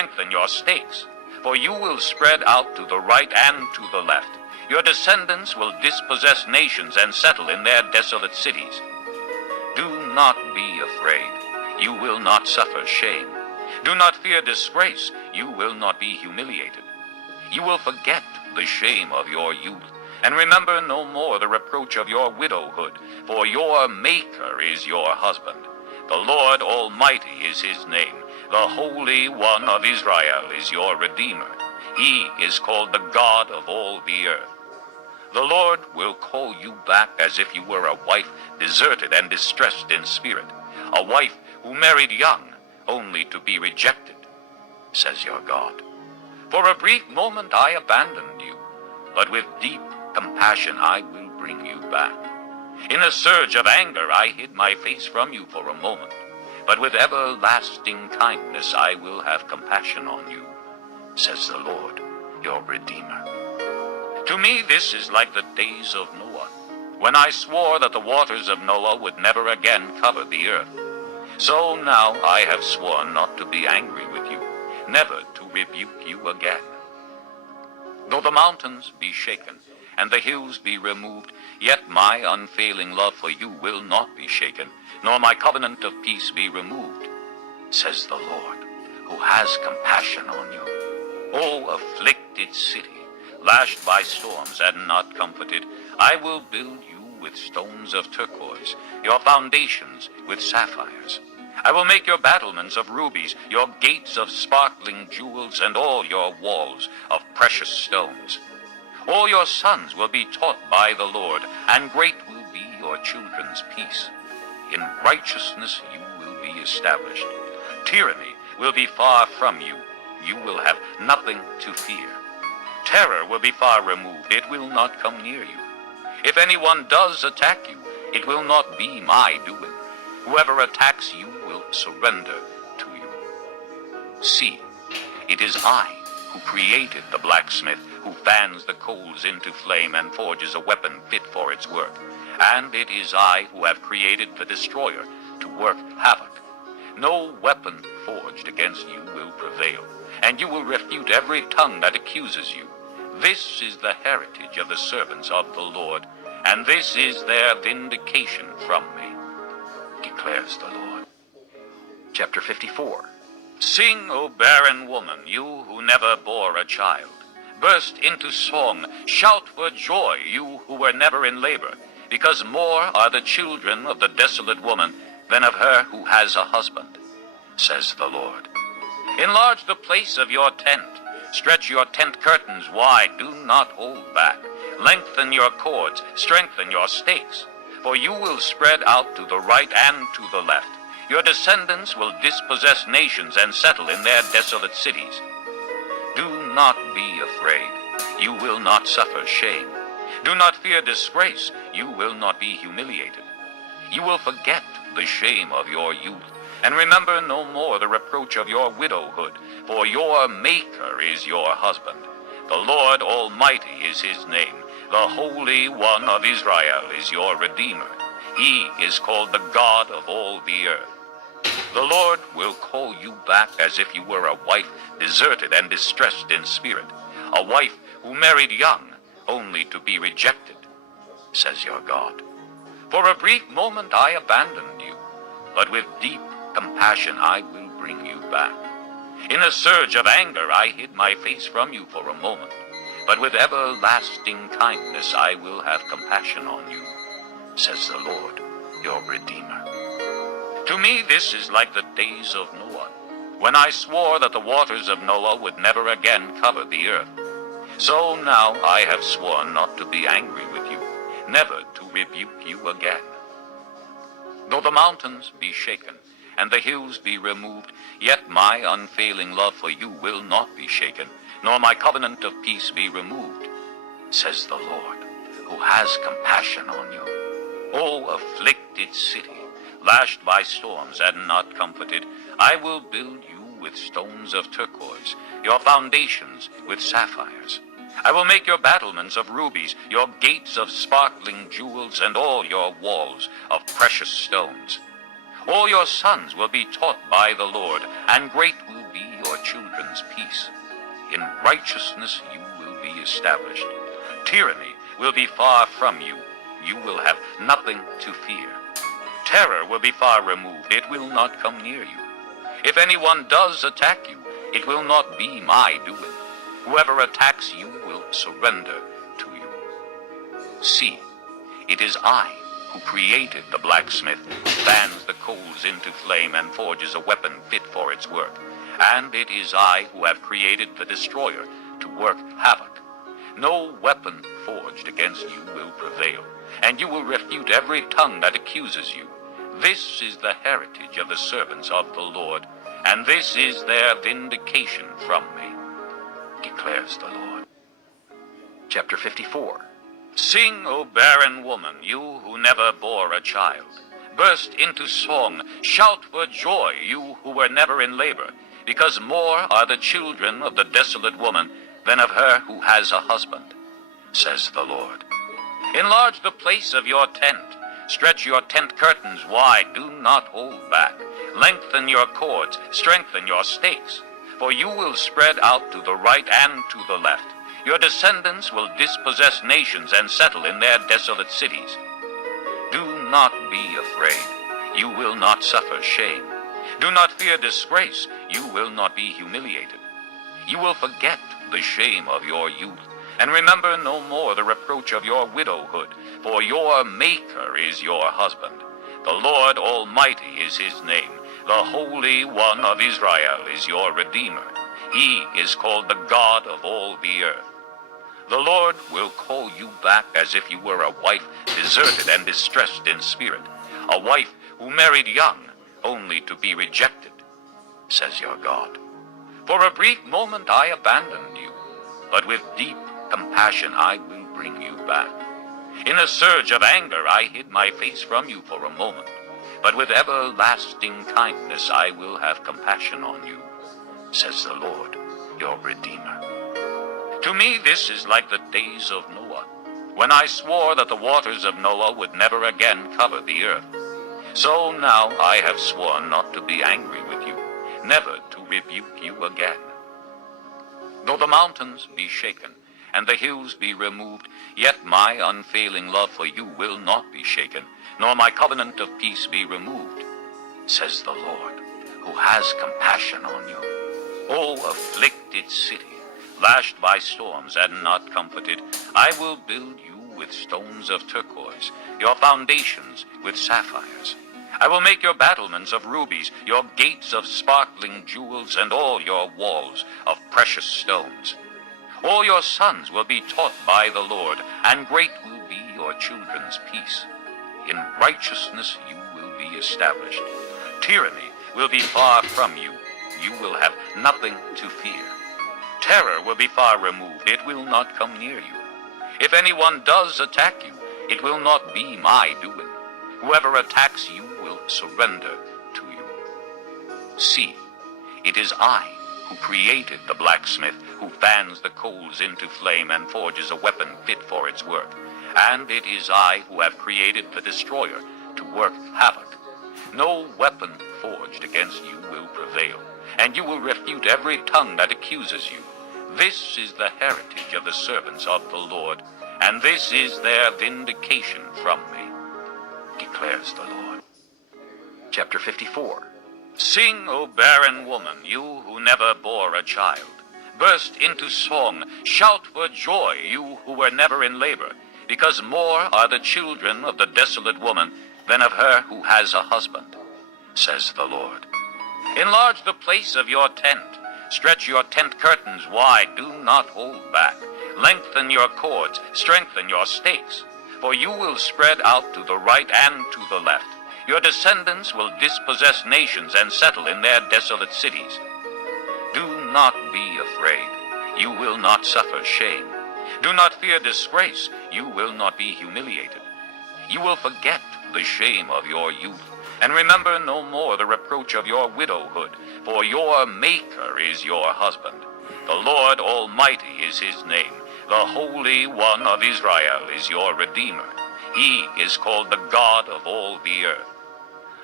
strengthen your stakes, for you will spread out to the right and to the left. Your descendants will dispossess nations and settle in their desolate cities. Do not be afraid. You will not suffer shame. Do not fear disgrace. You will not be humiliated. You will forget the shame of your youth, and remember no more the reproach of your widowhood, for your Maker is your husband. The Lord Almighty is his name. The Holy One of Israel is your Redeemer. He is called the God of all the earth. The Lord will call you back as if you were a wife deserted and distressed in spirit, a wife who married young, only to be rejected, says your God. For a brief moment I abandoned you, but with deep compassion I will bring you back. In a surge of anger I hid my face from you for a moment, but with everlasting kindness I will have compassion on you, says the Lord, your Redeemer. To me this is like the days of Noah, when I swore that the waters of Noah would never again cover the earth. So now I have sworn not to be angry with you, never to rebuke you again. Though the mountains be shaken, and the hills be removed, yet my unfailing love for you will not be shaken, nor my covenant of peace be removed, says the Lord, who has compassion on you. O afflicted city, lashed by storms and not comforted, I will build you with stones of turquoise, your foundations with sapphires. I will make your battlements of rubies, your gates of sparkling jewels, and all your walls of precious stones. All your sons will be taught by the Lord, and great will be your children's peace. In righteousness you will be established. Tyranny will be far from you. You will have nothing to fear. Terror will be far removed. It will not come near you. If anyone does attack you, it will not be my doing. Whoever attacks you will surrender to you. See, it is I who created the blacksmith, who fans the coals into flame and forges a weapon fit for its work. And it is I who have created the destroyer to work havoc. No weapon forged against you will prevail, and you will refute every tongue that accuses you. This is the heritage of the servants of the Lord, and this is their vindication from me, declares the Lord. Chapter 54. Sing, O barren woman, you who never bore a child. Burst into song, shout for joy, you who were never in labor, because more are the children of the desolate woman than of her who has a husband, says the Lord. Enlarge the place of your tent. Stretch your tent curtains wide. Do not hold back. Lengthen your cords. Strengthen your stakes. For you will spread out to the right and to the left. Your descendants will dispossess nations and settle in their desolate cities. Do not be afraid. You will not suffer shame. Do not fear disgrace. You will not be humiliated. You will forget the shame of your youth, and remember no more the reproach of your widowhood, for your Maker is your husband. The Lord Almighty is his name. The Holy One of Israel is your Redeemer. He is called the God of all the earth. The Lord will call you back as if you were a wife deserted and distressed in spirit, a wife who married young, only to be rejected, says your God. For a brief moment I abandoned you, but with deep compassion I will bring you back. In a surge of anger I hid my face from you for a moment, but with everlasting kindness I will have compassion on you, says the Lord, your Redeemer. To me this is like the days of Noah, when I swore that the waters of Noah would never again cover the earth. So now I have sworn not to be angry with you, never to rebuke you again. Though the mountains be shaken, and the hills be removed, yet my unfailing love for you will not be shaken, nor my covenant of peace be removed, says the Lord, who has compassion on you. O afflicted city, lashed by storms and not comforted, I will build you with stones of turquoise, your foundations with sapphires. I will make your battlements of rubies, your gates of sparkling jewels, and all your walls of precious stones. All your sons will be taught by the Lord, and great will be your children's peace. In righteousness you will be established. Tyranny will be far from you. You will have nothing to fear. Terror will be far removed. It will not come near you. If anyone does attack you, it will not be my doing. Whoever attacks you will surrender to you. See, it is I who created the blacksmith, who fans the coals into flame and forges a weapon fit for its work. And it is I who have created the destroyer to work havoc. No weapon forged against you will prevail, and you will refute every tongue that accuses you. This is the heritage of the servants of the Lord, and this is their vindication from me, declares the Lord. Chapter 54. Sing, O barren woman, you who never bore a child. Burst into song, shout for joy, you who were never in labor, because more are the children of the desolate woman than of her who has a husband, says the Lord. Enlarge the place of your tent. Stretch your tent curtains wide. Do not hold back. Lengthen your cords. Strengthen your stakes. For you will spread out to the right and to the left. Your descendants will dispossess nations and settle in their desolate cities. Do not be afraid. You will not suffer shame. Do not fear disgrace. You will not be humiliated. You will forget the shame of your youth, and remember no more the reproach of your widowhood, for your Maker is your husband. The Lord Almighty is his name. The Holy One of Israel is your Redeemer. He is called the God of all the earth. The Lord will call you back as if you were a wife deserted and distressed in spirit, a wife who married young, only to be rejected, says your God. For a brief moment I abandoned you, but with deep compassion I will bring you back. In a surge of anger I hid my face from you for a moment, but with everlasting kindness I will have compassion on you, says the Lord, your Redeemer. To me this is like the days of Noah, when I swore that the waters of Noah would never again cover the earth. So now I have sworn not to be angry with you, never to rebuke you again. Though the mountains be shaken, and the hills be removed, yet my unfailing love for you will not be shaken, nor my covenant of peace be removed, says the Lord, who has compassion on you. O afflicted city, lashed by storms and not comforted, I will build you with stones of turquoise, your foundations with sapphires. I will make your battlements of rubies, your gates of sparkling jewels, and all your walls of precious stones. All your sons will be taught by the Lord, and great will be your children's peace. In righteousness you will be established. Tyranny will be far from you. You will have nothing to fear. Terror will be far removed. It will not come near you. If anyone does attack you, it will not be my doing. Whoever attacks you will surrender to you. See, it is I who created the blacksmith, who fans the coals into flame and forges a weapon fit for its work. And it is I who have created the destroyer to work havoc. No weapon forged against you will prevail, and you will refute every tongue that accuses you. This is the heritage of the servants of the Lord, and this is their vindication from me, declares the Lord. Chapter 54. Sing, O barren woman, you who never bore a child. Burst into song, shout for joy, you who were never in labor, because more are the children of the desolate woman than of her who has a husband, says the Lord. Enlarge the place of your tent. Stretch your tent curtains wide. Do not hold back. Lengthen your cords. Strengthen your stakes. For you will spread out to the right and to the left. Your descendants will dispossess nations and settle in their desolate cities. Do not be afraid. You will not suffer shame. Do not fear disgrace. You will not be humiliated. You will forget the shame of your youth, and remember no more the reproach of your widowhood, for your Maker is your husband. The Lord Almighty is his name. The Holy One of Israel is your Redeemer. He is called the God of all the earth.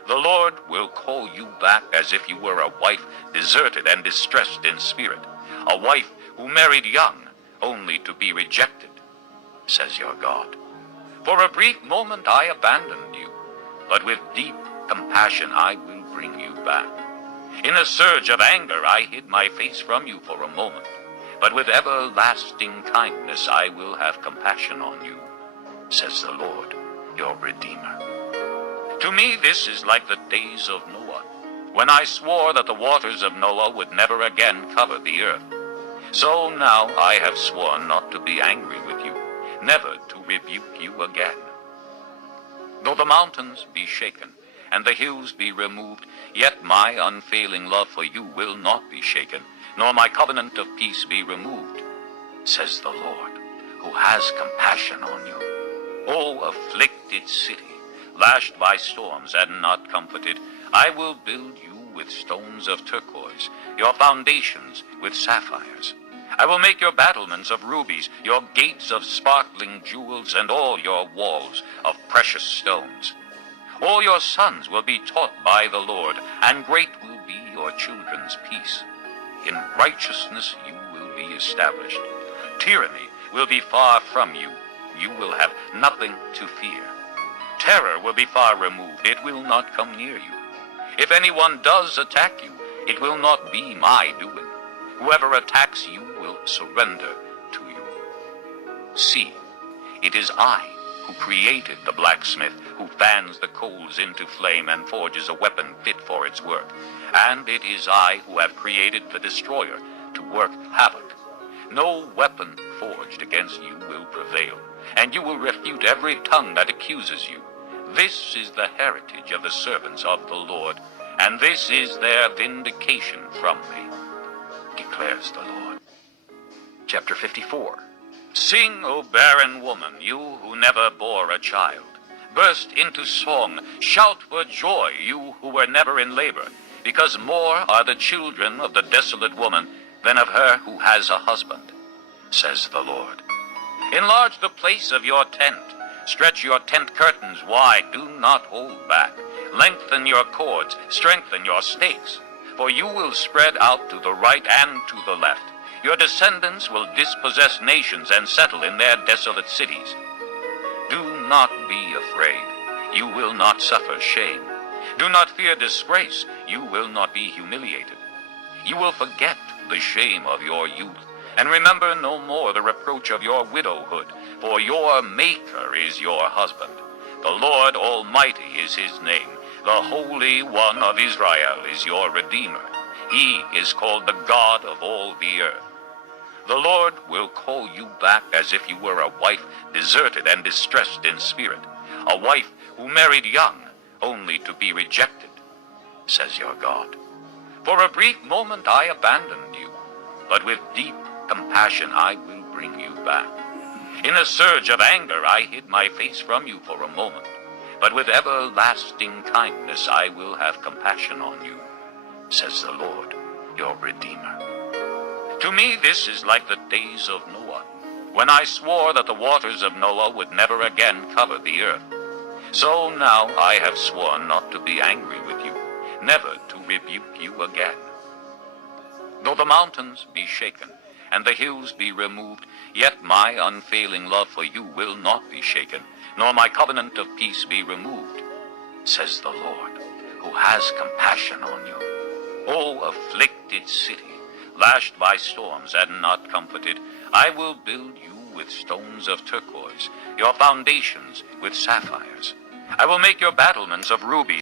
The Lord will call you back as if you were a wife deserted and distressed in spirit, a wife who married young, only to be rejected, says your God. For a brief moment I abandoned you, but with deep compassion I will bring you back. In a surge of anger I hid my face from you for a moment, but with everlasting kindness I will have compassion on you, says the Lord, your Redeemer. To me this is like the days of Noah, when I swore that the waters of Noah would never again cover the earth. So now I have sworn not to be angry with you, never to rebuke you again. Though the mountains be shaken, and the hills be removed, yet my unfailing love for you will not be shaken, nor my covenant of peace be removed, says the Lord, who has compassion on you. O afflicted city, lashed by storms and not comforted, I will build you with stones of turquoise, your foundations with sapphires. I will make your battlements of rubies, your gates of sparkling jewels, and all your walls of precious stones. All your sons will be taught by the Lord, and great will be your children's peace. In righteousness you will be established. Tyranny will be far from you. You will have nothing to fear. Terror will be far removed. It will not come near you. If anyone does attack you, it will not be my doing. Whoever attacks you will surrender to you. See, it is I who created the blacksmith, who fans the coals into flame and forges a weapon fit for its work. And it is I who have created the destroyer to work havoc. No weapon forged against you will prevail, and you will refute every tongue that accuses you. This is the heritage of the servants of the Lord, and this is their vindication from me, declares the Lord. Chapter 54. Sing, O barren woman, you who never bore a child. Burst into song, shout for joy, you who were never in labor, because more are the children of the desolate woman than of her who has a husband, says the Lord. Enlarge the place of your tent. Stretch your tent curtains wide. Do not hold back. Lengthen your cords. Strengthen your stakes. For you will spread out to the right and to the left. Your descendants will dispossess nations and settle in their desolate cities. Do not be afraid. You will not suffer shame. Do not fear disgrace. You will not be humiliated. You will forget the shame of your youth, and remember no more the reproach of your widowhood, for your Maker is your husband. The Lord Almighty is his name. The Holy One of Israel is your Redeemer. He is called the God of all the earth. The Lord will call you back as if you were a wife deserted and distressed in spirit, a wife who married young, only to be rejected, says your God. For a brief moment I abandoned you, but with deep compassion I will bring you back. In a surge of anger I hid my face from you for a moment, but with everlasting kindness I will have compassion on you, says the Lord, your Redeemer. To me this is like the days of Noah, when I swore that the waters of Noah would never again cover the earth. So now I have sworn not to be angry with you, never to rebuke you again. Though the mountains be shaken, and the hills be removed, yet my unfailing love for you will not be shaken, nor my covenant of peace be removed, says the Lord, who has compassion on you. O afflicted city, lashed by storms and not comforted, I will build you with stones of turquoise, your foundations with sapphires. I will make your battlements of rubies,